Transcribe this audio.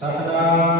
Satnam.